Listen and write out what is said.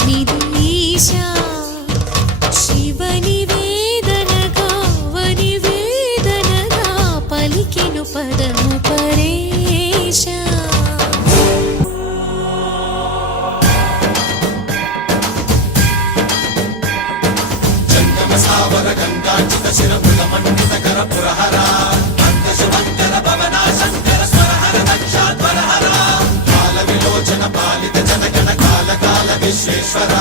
సన్నిధీశా శివని వేదనగా వని వేదనగా పలికెను పదము పరేశా సావర గంగాచిత శిరముల మండిత కర పురహర అంతశుభంకర భవనా శంకర స్వరహర దక్షాధ్వరహర కాల విలోచన పాలిత జనగణ కాల కాల విశ్వేశ్వర